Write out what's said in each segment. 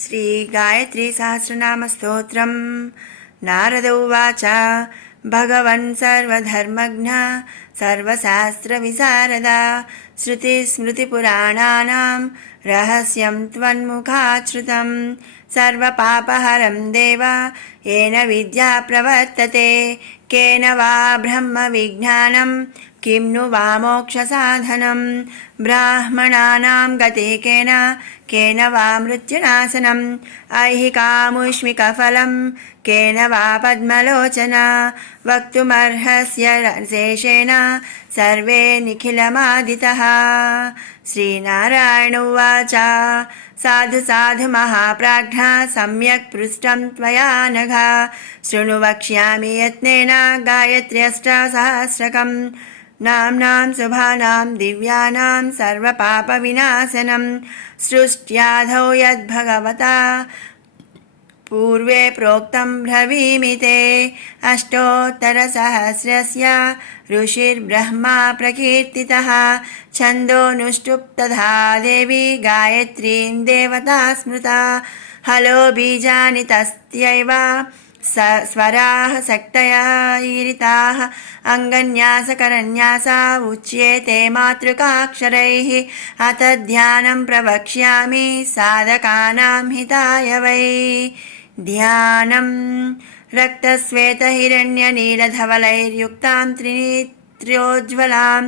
श्रीगायत्री सहस्रनामस्तोत्रम् नारद उवाच भगवन् सर्वधर्मज्ञ सर्वशास्त्रविशारदा श्रुतिस्मृतिपुराणानां रहस्यं त्वन्मुखात् श्रुतं सर्वपापहरं देव येन विद्या प्रवर्तते केन वा ब्रह्मविज्ञानं किं नु वा मोक्षसाधनं ब्राह्मणानां गतिः केन वा मृत्युनाशनम् ऐहिकामुष्मिकफलं केन वा पद्मलोचना वक्तुमर्हस्य शेषेण सर्वे निखिलमादितः। श्रीनारायण उवाच साधु साधु महाप्राज्ञ सम्यक् पृष्टं त्वया नघ शृणु वक्ष्यामि यत्नेन गायत्र्यष्टसहस्रकम् नाम्नां शुभानां दिव्यानां सर्वपापविनाशनं सृष्ट्याधौ यद्भगवता पूर्वे प्रोक्तं ब्रवीमि ते अष्टोत्तरसहस्रस्य ऋषिर्ब्रह्मा प्रकीर्तितः छन्दोनुष्टुप् तथा देवी गायत्रीं देवता स्मृता हलो बीजानि तस्यैव स्वराः शक्तया ईरिताः अङ्गन्यासकरन्यासा उच्येते मातृकाक्षरैः अथ ध्यानं प्रवक्ष्यामि साधकानां हिताय वै। ध्यानं रक्तश्वेतहिरण्यनीलधवलैर्युक्तां त्रिनेत्रोज्ज्वलां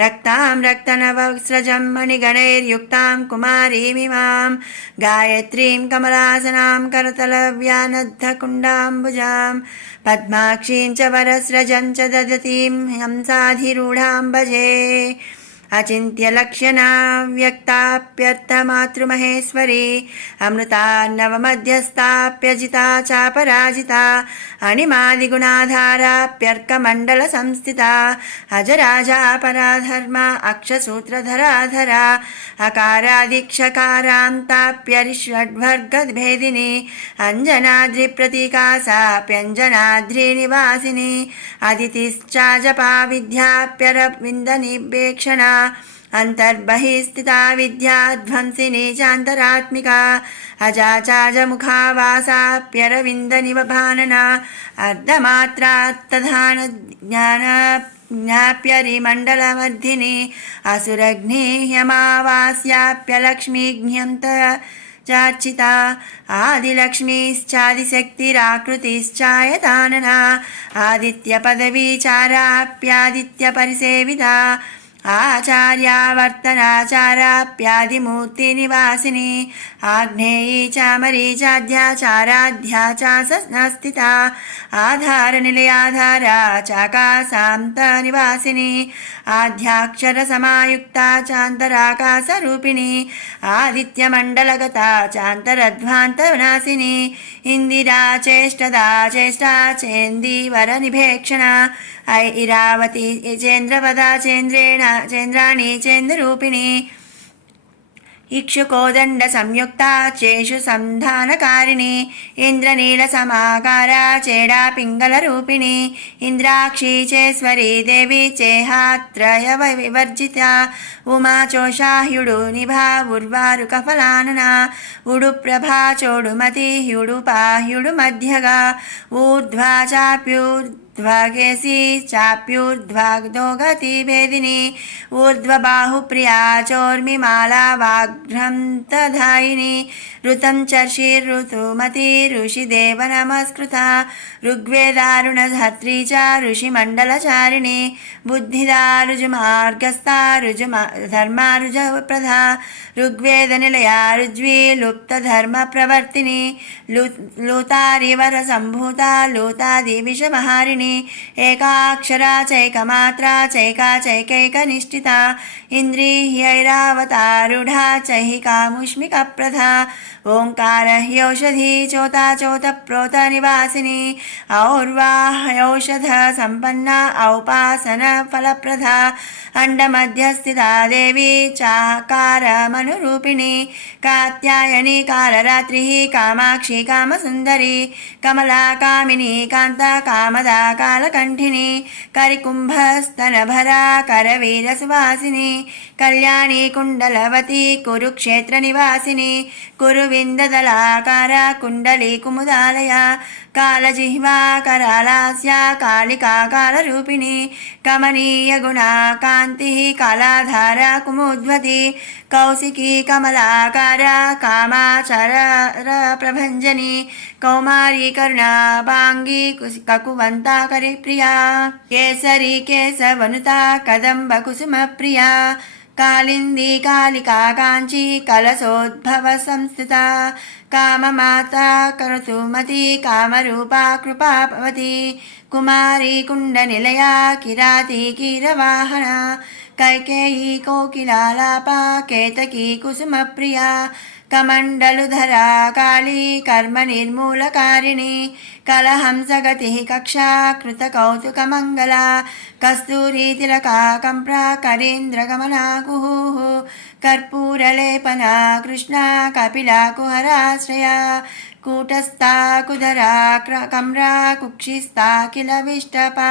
रक्तां रक्तनवस्रजं मणिगणैर्युक्तां कुमारीमिमां गायत्रीं कमलासनां करतलव्यानद्धकुण्डाम्बुजां पद्माक्षीं च वरस्रजं च ददतीं हंसाधिरूढां भजे। अचिन्त्यलक्ष्यणा व्यक्ताप्यर्थमातृमहेश्वरी अमृतान्नवमध्यस्थाप्यजिता चापराजिता अणिमादिगुणाधाराप्यर्कमण्डलसंस्थिता अजराजापराधर्मा अक्षसूत्रधराधरा अकारादिक्षकारान्ताप्यरिषड्वर्गभेदिनी अञ्जनाद्रिप्रतीका साप्यञ्जनाद्रिनिवासिनी अदितिश्चाजपा विद्याप्यरविन्दनिवेक्षणा अंतर्बहिस्थिता विद्या ध्वंसिनी चान्तरात्मिका अजा चाजमुखा वासाप्यरविन्दनिवभानना अर्धमात्रात्तधान ज्ञाप्यरिमण्डलवर्धिनी असुरग्निह्यमावास्याप्यलक्ष्मीघ्न्यन्त चार्चिता आदिलक्ष्मीश्चादिशक्तिराकृतिश्चायतानना आदित्यपदवीचाराप्यादित्यपरिसेविता आचार्यावर्तनाचाराप्यादिमूर्तिनिवासिनी आग्नेयी चामरीचाध्याचाराध्या चासनस्थिता आधारनिलयाधारा चाकाशान्तनिवासिनी आध्याक्षरसमायुक्ता चान्तराकाशरूपिणी आदित्यमण्डलगता चान्तरध्वान्तनाशिनी इंदिरा चेष्टदा चेष्टा चेन्दीवरनिभेक्षणा ऐरावती चेन्द्रपदा चेन्द्राणी चेन्द्ररूपिणी इक्षुकोदंड संयुक्ता चेषु संधानकारिणी इंद्रनीलसमाकारा चेडा पिंगलरूपिणी इंद्राक्षी चेश्वरी देवी चेहात्रय विवर्जिता उमा चोषाह्युडु निभा उर्वारुकफलानना उडुप्रभा चोडुमती ह्युडुपाह्युडु मध्यगा ऊर्ध्वा चाप्युर्ध्वगेसी चाप्युर्ध्वाग्धोगति भेदिनी ऊर्ध्वबाहुप्रिया चोर्मिमाला वाग्भ्रंतधायिनी ऋतं चर्षिर्ऋतुमती ऋषिदेव नमस्कृता ऋग्वेदारुणधर्त्री च ऋषिमण्डलचारिणी बुद्धिदा ऋजुमार्गस्था धर्मारुजप्रधा ऋग्वेदनिलया ऋज्वी लुप्तधर्मप्रवर्तिनी लूतारिवरसम्भूता लूतादिविषमहारिणी एकाक्षरा चैकमात्रा चैका चैकैकनिष्ठिता इन्द्रियैरावतारूढा चैहिकामुष्मिकप्रधा ओंकार ह्यौषधी चोता चोतप्रोत निवासिनी और्वाह्यौषध संपन्ना औपासन फलप्रदा अंडमध्यस्थिता देवी चाकारमनुरूपिणी कात्यायनी कालरात्रिः कामाक्षी कामसुन्दरी कमला कामिनी कान्ता कामदा कालकण्ठिनी करिकुम्भस्तनभरा करवीरसुवासिनी कल्याणी कुण्डलवती कुरुक्षेत्रनिवासिनी कुरुविन्ददलाकारा कुण्डली कुमुदालया कालजिह्वा करालास्या कालिका कालरूपिणी कमनीयगुणा कान्तिः कालाधारा कुमुद्वती कौशिकी कमलाकारा कामाचरप्रभञ्जनी कौमारी करुणाभाङ्गी ककुवन्ता करिप्रिया केसरी केशवनुता कदम्बकुसुमप्रिया कालिन्दी कालिका काञ्ची कलशोद्भव संस्थिता काममाता करुतुमती कामरूपा कृपावती कुमारी कुण्डनिलया किराती कीरवाहना कैकेयी कोकिलालापा केतकी कुसुमप्रिया कमण्डलुधरा काली कर्मनिर्मूलकारिणी कलहंसगतिः कक्षा कृतकौतुकमङ्गला कस्तूरी तिलका कम्प्रा करीन्द्रगमना कुहुः कर्पूरलेपना कृष्णा कपिला कुहराश्रया कूटस्था कुधरा कम्रा कुक्षिस्था किल विष्टपा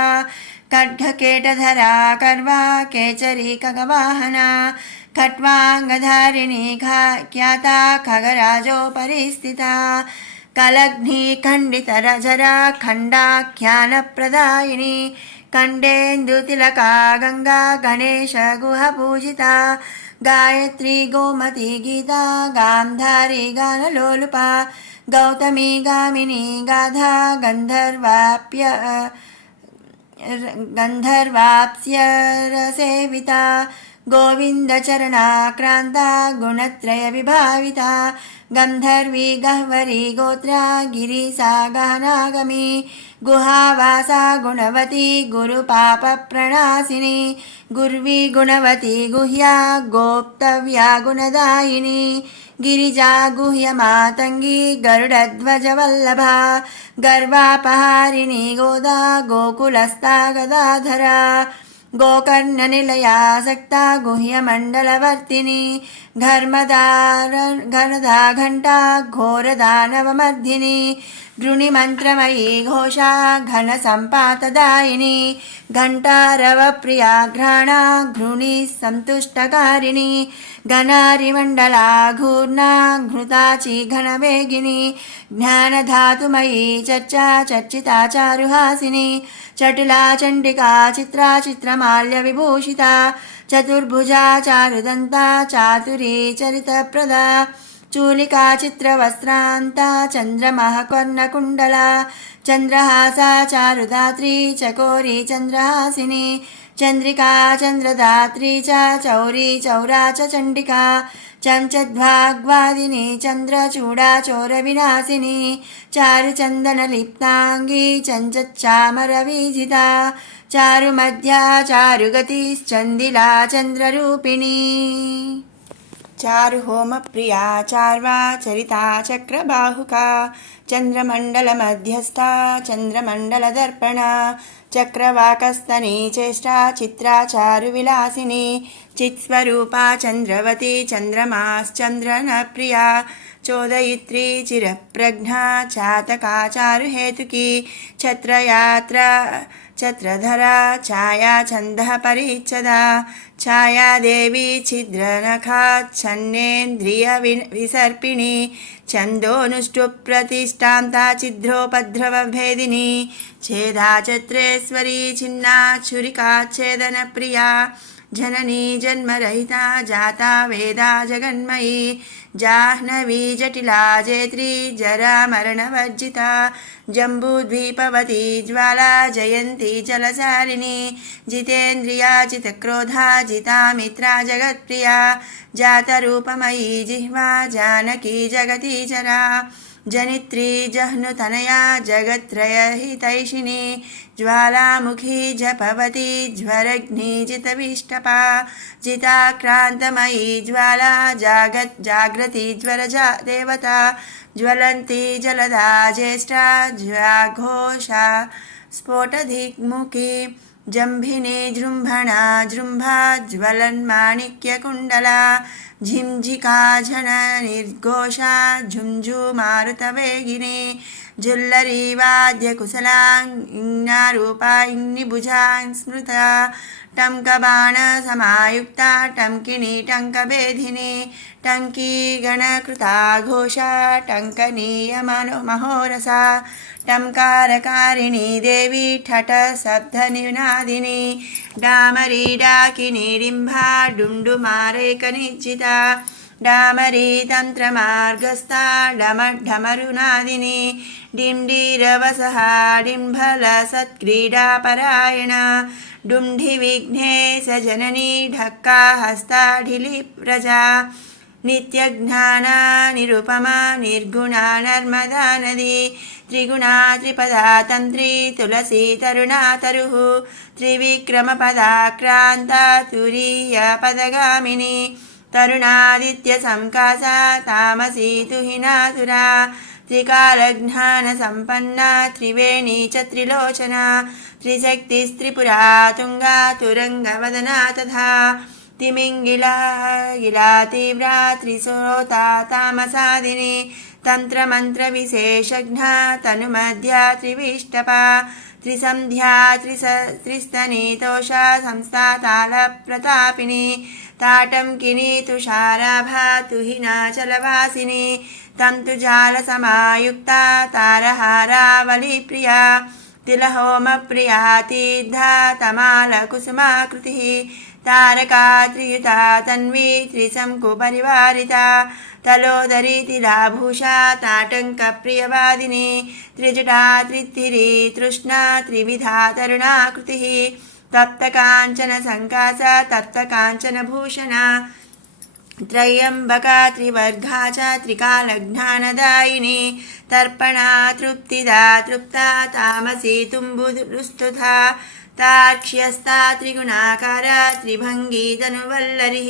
खड्गकेटधरा कर्वा केचरी खगवाहना खट्वाङ्गधारिणी ख्याता खगराजोपरि स्थिता कलग्नि खण्डितरजरा खण्डाख्यानप्रदायिनी खण्डेन्दुतिलका गङ्गा गणेश गुहपूजिता गायत्री गोमती गीता गान्धारी गानलोलुपा गौतमी गामिनी गाधा गन्धर्वाप्स्यरसेविता गोविन्दचरणाक्रान्ता गुणत्रयविभाविता गन्धर्वी गह्वरी गोत्रा गिरिसा गहनागमी गुहावासा गुणवती गुरुपापप्रणाशिनी गुर्वी गुणवती गुह्या गोप्तव्या गुणदायिनी गिरिजा गुह्यमातङ्गी गरुडध्वजवल्लभा गर्वापहारिणी गोदा गोकुलस्था गदाधरा गोकर्णनिलया सक्ता गुह्यमण्डलवर्तिनी घनदा घण्टा घोरदानवमर्दिनी गृणिमन्त्रमयी घोषा घनसम्पातदायिनी घण्टारवप्रिया घ्राणा घृणी सन्तुष्टकारिणी घनारिमण्डला घूर्णा घृताची घनवेगिनी ज्ञानधातुमयी चर्चा चर्चिता चारुहासिनी चटिला चण्डिका चित्रा चित्रमाल्यविभूषिता चतुर्भुजा चारुदन्ता चातुरी चरितप्रदा चूलिका चित्रवस्त्रान्ता चन्द्रमः कर्णकुण्डला चन्द्रहासा चारुदात्री चकोरी चन्द्रहासिनी चन्द्रिका चन्द्रदात्री च चौरी चौरा च चण्डिका चञ्चद्वाग्वादिनी चन्द्रचूडा चोरविनाशिनी चारुचन्दनलिप्ताङ्गी चञ्चच्चामरविजिता चारुमध्या चारुगतिश्चन्दिला चन्द्ररूपिणी चारुहोमप्रिया चार्वा चरिता चक्रबाहुका चन्द्रमण्डलमध्यस्था चन्द्रमण्डलदर्पणा चक्रवाकस्तनी चेष्टा चित्रा चारुविलासिनी चित्स्वरूपा चन्द्रवती चन्द्रमाश्चन्द्रनप्रिया चोदयित्री चिरप्रज्ञा चातका चारुहेतुकी छत्रयात्रा छत्रधरा छाया छन्दः परिच्छदा छाया देवी छिद्रनखा छन्नेन्द्रियविसर्पिणी छन्दोनुष्टुप्रतिष्ठान्ता छिद्रोपद्रवभेदिनी छेदा छत्रेश्वरी छिन्ना छुरिकाच्छेदनप्रिया जननी जन्मरहिता जाता वेदा जगन्मयी जाह्नवी जटिला जेत्री जरामरणवर्जिता जम्बूद्वीपवती ज्वाला जयन्ती जलचारिणी जितेन्द्रिया जितक्रोधा जितामित्रा जगत्प्रिया जातरूपमयी जिह्वा जानकी जगती चरा जनित्री जह्नुतनया जगत्त्रयहितैषिणी ज्वालामुखी जपवती ज्वरग्निजितविष्टपा जिताक्रान्तमयी ज्वाला जाग्रती ज्वरजा देवता ज्वलन्ती जलदा ज्येष्ठा ज्वाघोषा स्फोटदिग्मुखी जम्भिनी जृम्भणा जृम्भा ज्वलन्माणिक्यकुण्डला झिंझिका झन निर्घोषा झुंझुमारुतवेगिनी झुल्लरीवाद्यकुशलाङ्गिन्यारूपाङ्निभुजां स्मृता टङ्कबाणसमायुक्ता टङ्किनी टङ्कीगणकृता घोषा टङ्कनीयमहोरसा टङ्कारकारिणी देवी ठठशब्दनिनादिनी डामरी डाकिनी डिम्भा डुण्डुमारेकनिश्चिता डामरी तन्त्रमार्गस्था डमरुनादिनी डिण्डीरवसहा डिम्भलसत्क्रीडापरायणा डुण्ढिविघ्नेशजननी ढक्काहस्ताढिलिप्रजा नित्यज्ञाना निरुपमा निर्गुणा नर्मदा नदी त्रिगुणा त्रिपदा तन्त्री तुलसी तरुणा तरुः त्रिविक्रमपदाक्रान्ता तुरीयपदगामिनी तरुणादित्यसंकासा तामसी तुहिनातुरा त्रिकालज्ञानसम्पन्ना त्रिवेणी च त्रिलोचना त्रिशक्तिस्त्रिपुरा तुङ्गा तुरङ्गवदना तथा तिमिङ्गिला गिला तीव्रा त्रिश्रोता तामसादिनी तन्त्रमन्त्रविशेषज्ञा तनुमध्या त्रिविष्टपा त्रिसन्ध्या त्रिस्तनीतोषा संस्थातालप्रतापिनी ताटङ्किनी तुषाराभा तुहिनाचलवासिनी तन्तुजालसमायुक्ता तारहारावलिप्रिया तिलहोमप्रिया तीर्धा तमालकुसुमाकृतिः तारका त्रियुता तन्वी त्रिशङ्कुपरिवारिता तलोदरी तिलाभूषा ताटङ्कप्रियवादिनी त्रिजटा त्रिथिरी तृष्णा त्रिविधा तरुणाकृतिः तप्तकाञ्चन संकासा तप्तकाञ्चनभूषणा त्रयम्बका त्रिवर्गा च त्रिकालज्ञानदायिनी तर्पणा तृप्तिदा तृप्ता तामसी तुम्बुरुस्तुता तार्क्ष्यस्ता त्रिगुणाकारा त्रिभङ्गी तनुवल्लरिः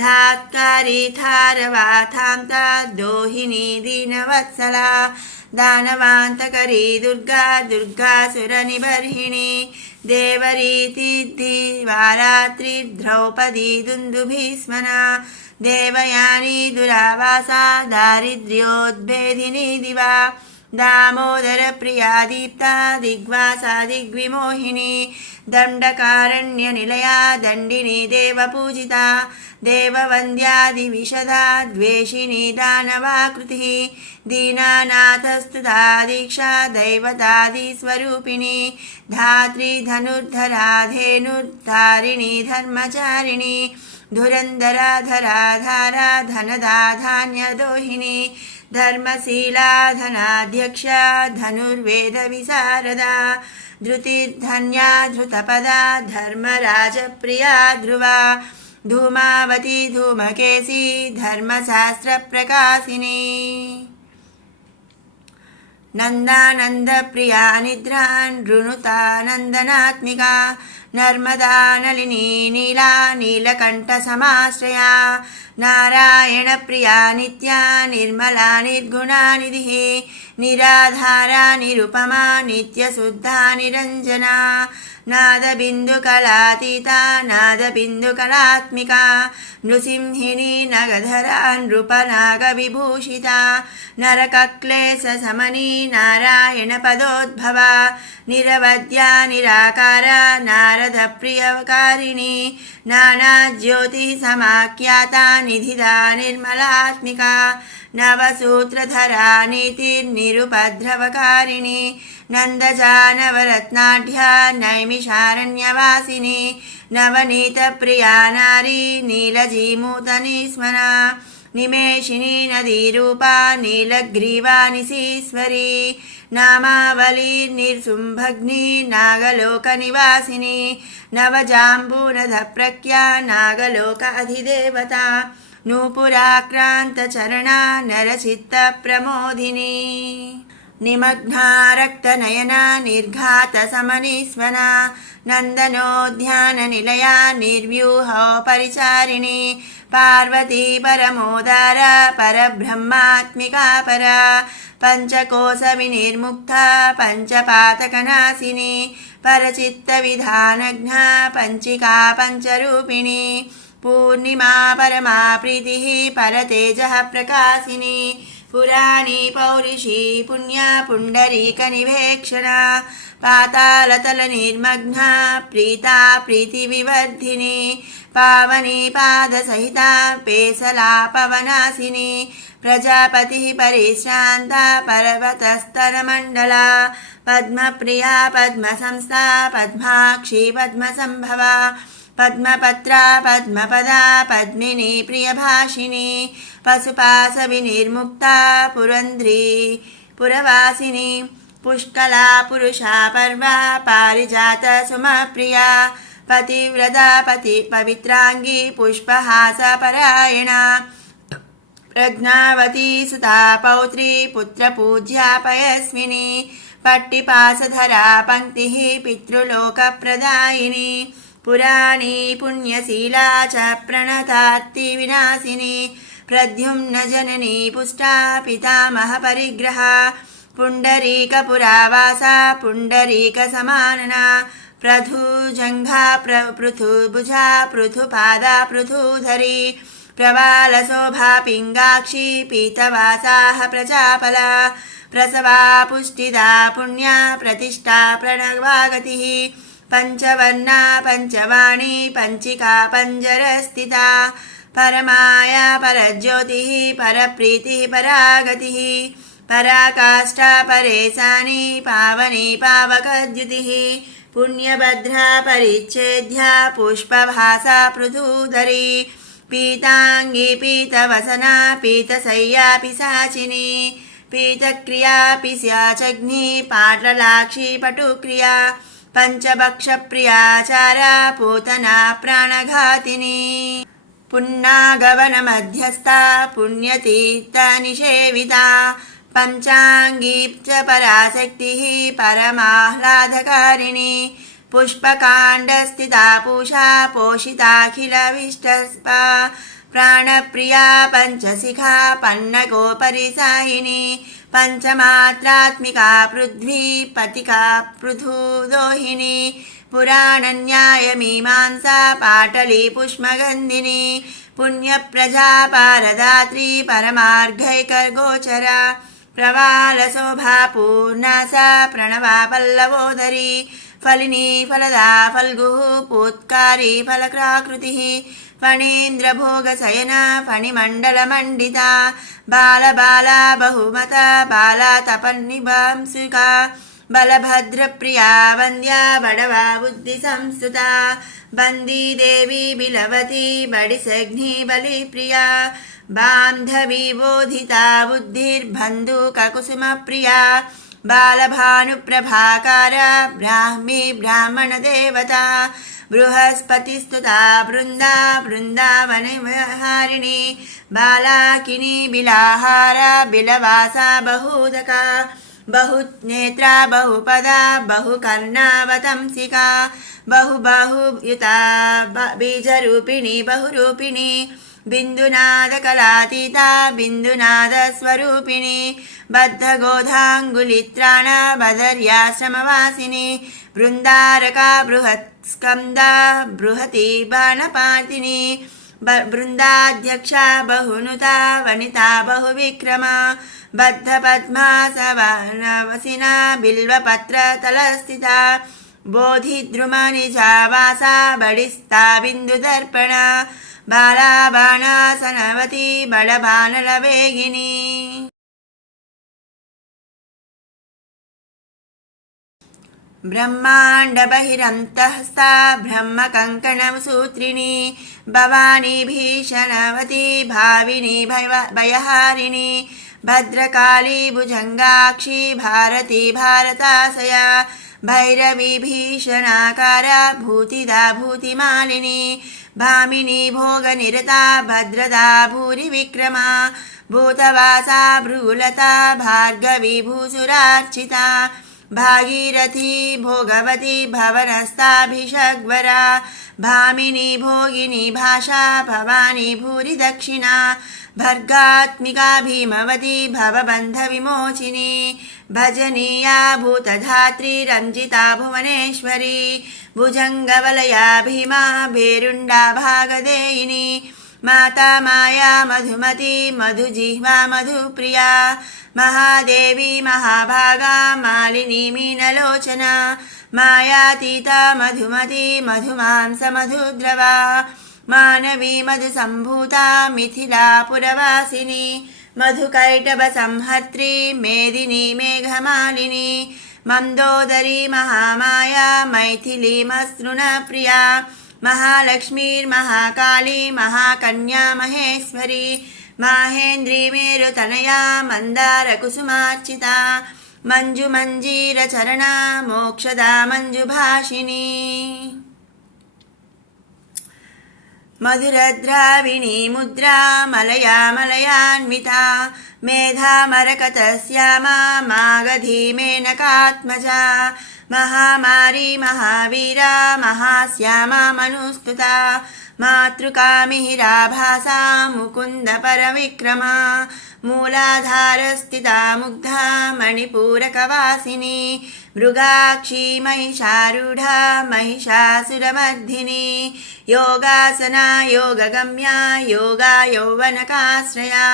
धात्कारी थारवाथान्ता दोहिनी दीनवत्सला दानवान्तकरी दुर्गा दुर्गासुरनिबर्हिणी देवरीतिद्धिवारात्रि द्रौपदी दुन्दुभिस्मना देवयानी दुरावासा दारिद्र्योद्भेदिनी दिवा दामोदरप्रिया दीप्ता दिग्वासा दिग्विमोहिनी दण्डकारण्यनिलया दण्डिनी देवपूजिता देववन्द्यादिविशदा द्वेषिणी दानवाकृतिः दीनानाथस्तुता दीक्षा दैवतादिस्वरूपिणी धात्री धनुर्धरा धेनुर्धारिणी धर्मचारिणी धुरन्धरा धराधारा धनदा धान्यदोहिनी धर्मशीला धनाध्यक्षा धनुर्वेदविशारदा धृतिर्धन्या धृतपदा धर्मराजप्रिया ध्रुवा धूमावती धूमकेशी धर्मशास्त्रप्रकाशिनी नन्दानन्दप्रिया निद्रा नृणुता नन्दनात्मिका नर्मदा नलिनी नीला नीलकण्ठसमाश्रया नारायणप्रिया नित्या निर्मला निर्गुणा निधिः निराधारा निरुपमा नित्यशुद्धा निरञ्जना नादबिन्दुकलातीता नादबिन्दुकलात्मिका नृसिंहिनी नगधरा नृपनागविभूषिता नरकक्लेशशमनी नारायणपदोद्भवा निरवद्या निराकारा नारदप्रियकारिणी नानाज्योतिसमाख्याता निधिदा निर्मलात्मिका नवसूत्रधरा नीतिर्निरुपद्रवकारिणी नन्दजानवरत्नाढ्या नैमिषारण्यवासिनी नवनीतप्रिया नारी नीलजीमूतनीस्मना निमेषिनी नदीरूपा नीलग्रीवा निशीश्वरी नामावली निर्सुम्भग्नि नागलोकनिवासिनी नवजाम्बूनधप्रख्या नागलोक अधिदेवता नूपुराक्रान्तचरणा नरचित्तप्रमोदिनी निमग्ना रक्तनयना निर्घातसमनीस्वना नन्दनोद्याननिलया निर्व्यूहोपरिचारिणी पार्वती परमोदारा परब्रह्मात्मिका परा पञ्चकोशविनिर्मुक्ता पञ्चपातकनाशिनी परचित्तविधानज्ञा पञ्चिका पञ्चरूपिणी पूर्णिमा परमा प्रीतिः परतेजः प्रकाशिनी पुराणी पौरुषी पुण्या पुण्डरीकनिवेक्षणा पातालतलनिर्मग्ना प्रीता प्रीतिविवर्धिनी पावनी पादसहिता पेसला पवनासिनी प्रजापतिः परिश्रान्ता पर्वतस्तरमण्डला पद्मप्रिया पद्मसंस्था पद्माक्षी पद्मसम्भवा पद्मपत्रा पद्मपदा पद्मिनी प्रियभाषिणी पशुपाशविनिर्मुक्ता पुरन्ध्री पुरवासिनी पुष्कला पुरुषा पर्वा पारिजात सुमप्रिया पतिव्रता पवित्रांगी पुष्पहासपरायणा प्रज्ञावती सुता पौत्री पुत्रपूज्या पयस्विनी पट्टिपासधरा पंक्तिः पितृलोकप्रदायिनी पुराणी पुण्यशीला च प्रणतात्तिविनाशिनी प्रद्युम्नजननी पुष्टा पितामहपरिग्रहा पुण्डरीकपुरावासा पुण्डरीकसमानना प्रधुजङ्घा पृथुभुजा पृथुपादा पृथुधरी प्रवालशोभा पिङ्गाक्षी पीतवासाः प्रजापला प्रसवा पुष्टिदा पुण्या प्रतिष्ठा प्रणवागतिः पञ्चवर्णा पञ्चवाणी पञ्चिका पञ्जरस्थिता परमाया परज्योतिः परप्रीतिः परागतिः पराकाष्ठा परेशानी पावनी पावकद्युतिः पुण्यभद्रा परिच्छेद्या पुष्पभासा पृथुधरी पीतांगी पीतवसना पीतशय्या पिशाचिनी पीतक्रिया पिशाचग्नि पाटलाक्षी पटुक्रिया पंचभक्षप्रियाचारा पूतना प्राणघातिनी पुन्नागवनमध्यस्था पुण्यतीर्थनिषेविता पंचांगी च पराशक्तिः परमाह्लादकारिणी पुष्पकाण्डस्थिता पूषा पोषिताखिलविष्टस्पा प्राणप्रिया पञ्चशिखा पन्नगोपरिसायिनी पञ्चमात्रात्मिका पृथ्वी पतिका पृथुदोहिनी पुराणन्यायमीमांसा पाटली पुष्पगन्धिनी पुण्यप्रजा पारदात्री परमार्घैकगोचरा प्रवालशोभा पूर्णासा प्रणवा पल्लवोदरी फलिनी फलदा फल्गुः पूत्कारी फलक्राकृतिः फणीन्द्रभोगशयना फणिमण्डलमण्डिता बालबाला बहुमता बाला तपन्निभांसुका बलभद्रप्रिया वन्द्या बडवा बुद्धिसंस्तुता बन्दी देवी बिलवती बडिसग्नि बलिप्रिया बान्धवी बोधिता बुद्धिर्बन्धुककुसुमप्रिया बालभानुप्रभाकारा ब्राह्मी ब्राह्मणदेवता बृहस्पतिस्तुता वृन्दा वृन्दावनविहारिणी बालाकिनी बिलाहारा बिलवासा बहुदका बहुनेत्रा बहुपदा बहुकर्णावतंसिका बहुयुता बीजरूपिणी बहुरूपिणी बिन्दुनादकलातीता बिन्दुनादस्वरूपिणी बद्धगोधाङ्गुलित्राण बदर्याश्रमवासिनी बृन्दारका बृहत्स्कन्दा बृहती बाणपातिनी बृन्दाध्यक्षा बहुनुता वनिता बहुविक्रमा बद्धपद्मासवनवसिना बिल्वपत्रतलस्थिता बोधिद्रुमनिजावासा बडिस्ता बिन्दुदर्पणा बाला बाणासनवती बडबानलवेगिनी ब्रह्मांड बहिरन्तःस्था ब्रह्मकङ्कणसूत्रिणी भवानी भीषणवती भाविनी भयहारिणी भद्रकाली भुजङ्गाक्षी भारती भारताशया भैरवी भीषणाकारा भूतिदा भूतिमालिनी भामिनी भोगनिरता भद्रदा भूरिविक्रमा भूतवासा भृगुलता भार्गवी भूसुरार्चिता भागीरथी भोगवती भवनस्ताभिषग्वरा भामिनी भोगिनी भाषा भवानी भूरि दक्षिणा भर्गात्मिका भीमवती भवबन्धविमोचिनी भजनीया भूतधात्री रञ्जिता भुवनेश्वरी भुजङ्गवलया भीमा भेरुण्डा भागदेयिनी माता माया मधुमती मधुजिह्वा मधुप्रिया महादेवी महाभागा मालिनी मीनलोचना मायातीता मधुमती मधुमांस मधुद्रवा मानवी मधुसम्भूता मिथिला पुरवासिनी मधुकैटभसंहर्त्री मेदिनी मेघमालिनी मन्दोदरी महामाया मैथिली मसृणप्रिया महालक्ष्मीर्महाकाली महाकन्या महेश्वरी माहेन्द्री मेरुतनया मन्दारकुसुमार्चिता मञ्जुमञ्जीरचरणा मोक्षदा मञ्जुभाषिनी मधुरद्राविणी मुद्रा मलया मलयान्विता मेधामरकतश्यामा मागधी मेनकात्मजा महामारी महावीरा महाश्यामा मनुस्तुता मातृका मिहिराभासा मुकुन्द परविक्रमा मूलाधारस्थिता मुग्धा मणिपूरकवासिनी मृगाक्षी महिषारूढा महिषासुरमर्दिनी योगासना योगगम्या योगा यौवनकाश्रया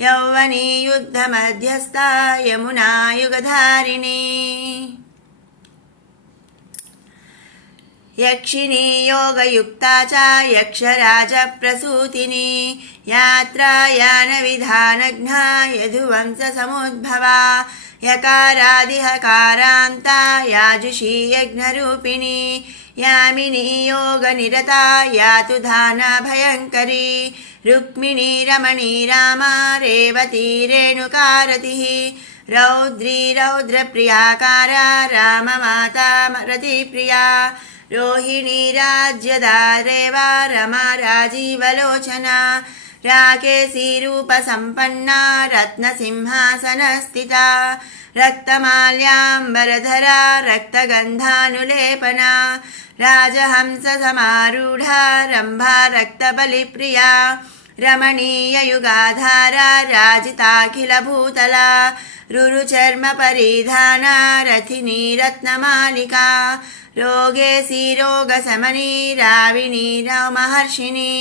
यौवनी युद्धमध्यस्था यमुना युगधारिणी यक्षिणी योगयुक्ता च यक्षराजप्रसूतिनी यात्रायानविधानघ्ना यदुवंशसमुद्भवा यकारादिहकारान्ता याजुषी यज्ञरूपिणी यामिनी योगनिरता यातु धाना भयङ्करी रुक्मिणी रमणी रामा रेवती रेणुकारतिः रौद्री रौद्रप्रियाकारा राममाता रतिप्रिया रोहिणी राज्यदारेवा रमा राजीवलोचना राकेशी रूपसम्पन्ना रत्नसिंहासनस्थिता रक्तमाल्याम्बरधरा रक्तगन्धानुलेपना राजहंससमारूढा रम्भा रक्तबलिप्रिया रमणीययुगाधारा राजिताखिलभूतला रुरुचर्मपरिधाना रथिनी रत्नमालिका रोगेशी रोगशमनी राविणी महर्षिणी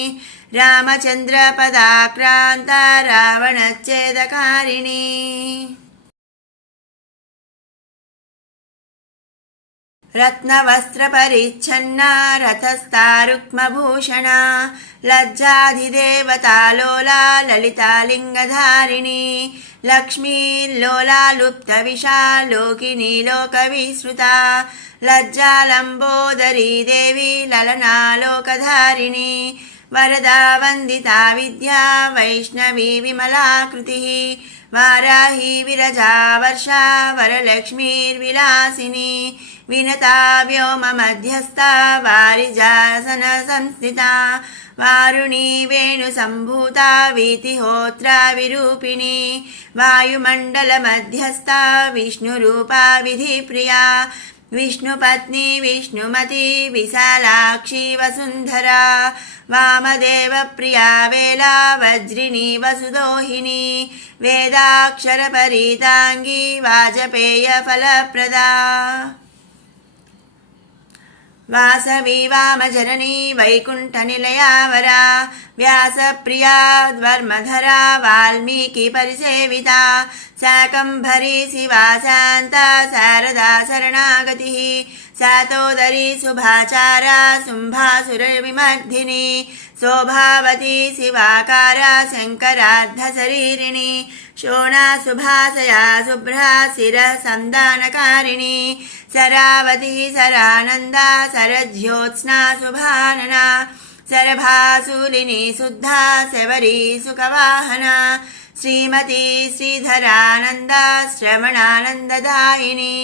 रामचन्द्रपदाक्रान्ता रावणच्छेदकारिणी रत्नवस्त्रपरिच्छन्ना रथस्था रुक्मभूषणा लज्जाधिदेवतालोला ललितालिङ्गधारिणी लक्ष्मीर्लोलालुप्तविशा लोकिनी लोकविश्रुता लज्जालम्बोदरी देवी ललनालोकधारिणी वरदा वन्दिता विद्या वैष्णवी विमलाकृतिः वाराही विरजा वर्षा वरलक्ष्मीर्विलासिनी विनता व्योममध्यस्था वारिजासन संस्थिता वारुणी वेणुसम्भूता वीतिहोत्रा विरूपिणी वायुमण्डलमध्यस्था विष्णुरूपा विधिप्रिया विष्णुपत्नी विष्णुमती विशालाक्षी वसुन्धरा वामदेवप्रिया वेला वज्रिणी वसुदोहिनी वेदाक्षरपरीताङ्गी वाजपेयफलप्रदा वासवी वामजननी वैकुण्ठनिलयावरा व्यासप्रिया वर्मधरा वाल्मीकिपरिसेविता शाकम्भरी शिवा शान्ता शारदा शरणागतिः शातोदरी शुभाचारा शुम्भासुरविमर्दिनी शोभावती शिवाकारा शङ्करार्धशरीरिणी शोणा शुभाशया शुभ्रा शिरसन्दानकारिणी शरावती शरानन्दा शरज्योत्स्ना शुभानना शरभाशूलिनी शुद्धा शबरी सुखवाहना श्रीमती श्रीधरानन्दा श्रवणानन्ददायिनी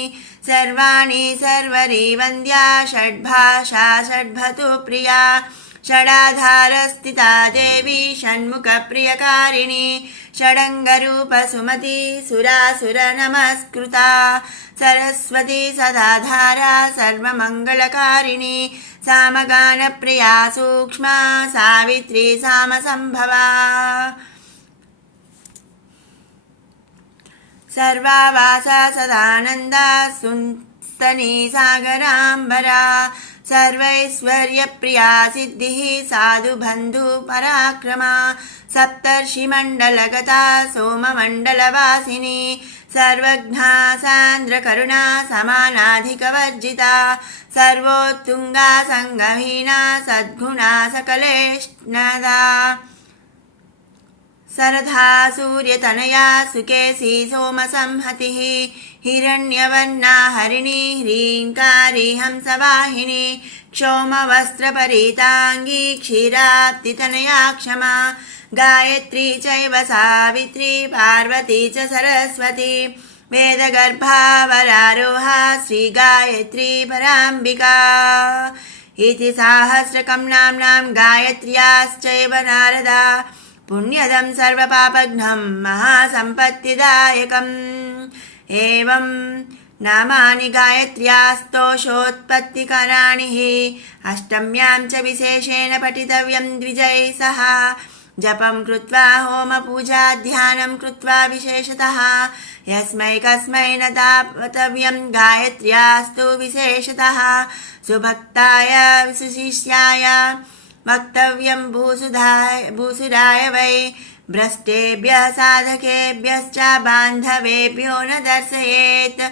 सर्वाणि सर्वरी वन्द्या षड्भाषा षड्भतुप्रिया षडाधारस्थिता देवी षण्मुखप्रियकारिणी षडङ्गरूपसुमती सुरासुरनमस्कृता सरस्वती सदाधारा सर्वमङ्गलकारिणी सामगानप्रिया सूक्ष्मा सावित्री सामसम्भवा सर्वावासा सदानन्दा स्तनी सागराम्बरा सर्वैश्वर्यप्रिया सिद्धिः साधु बन्धु पराक्रमा सप्तर्षिमण्डलगता सोममण्डलवासिनी सर्वज्ञा सान्द्रकरुणा समानाधिकवर्जिता सर्वोत्तुङ्गा सङ्गहीना सद्गुणा सकलेष्णदा सरधा सूर्यतनया सुकेशी सोमसंहतिः हिरण्यवर्णा हरिणी ह्रीङ्कारी हंसवाहिनी क्षोमवस्त्रपरीताङ्गी क्षीराब्धितनया क्षमा गायत्री चैव सावित्री पार्वती च सरस्वती वेदगर्भावरारोहा श्रीगायत्री पराम्बिका इति सहस्रकं नाम्नां गायत्र्याश्चैव नारदा पुण्यदं सर्वपापघ्नं महासम्पत्तिदायकम् एवं नामानि गायत्र्यास्तोषोत्पत्तिकराणि हि अष्टम्यां च विशेषेण पठितव्यं द्विजैः सह जपं कृत्वा होमपूजाध्यानं कृत्वा विशेषतः यस्मै कस्मै न दातव्यं गायत्र्यास्तु विशेषतः सुभक्ताय सुशिष्याय वक्तव्यं भूसुराय वै भ्रष्टेभ्यः साधकेभ्यश्च बान्धवेभ्यो न दर्शयेत्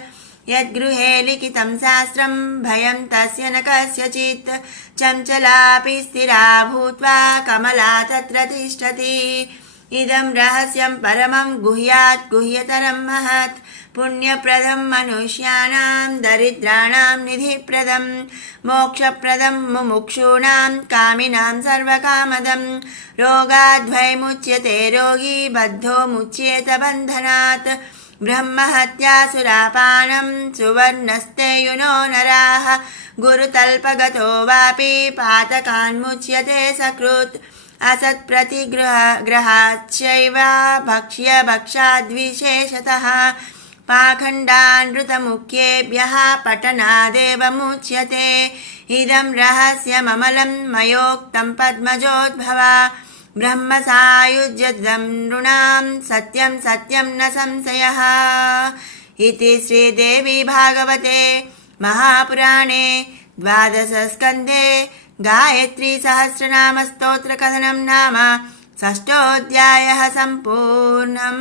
यद्गृहे लिखितं शास्त्रं भयं तस्य न कस्यचित् चञ्चलापि स्थिरा भूत्वा कमला तत्र तिष्ठति इदं रहस्यं परमं गुह्यात् गुह्यतरं महत् पुण्यप्रदं मनुष्याणां दरिद्राणां निधिप्रदं मोक्षप्रदं मुमुक्षूणां कामिनां सर्वकामदं रोगाद्वैमुच्यते रोगी बद्धो मुच्येत बन्धनात् ब्रह्महत्यासुरापानं सुवर्णस्तेयुनो नराः गुरुतल्पगतो वापि पातकान्मुच्यते सकृत् असत्प्रतिग्रहाच्चैव भक्ष्य भक्षाद्विशेषतः पाखण्डानृतमुख्येभ्यः पठनादेव मुच्यते इदं रहस्यममलं मयोक्तं पद्मजोद्भवा ब्रह्मसायुज्यं नृणां सत्यं सत्यं न संशयः इति श्रीदेवी भागवते महापुराणे द्वादशस्कन्धे गायत्री सहस्रनामस्तोत्रकथनं नाम षष्ठोऽध्यायः सम्पूर्णम्।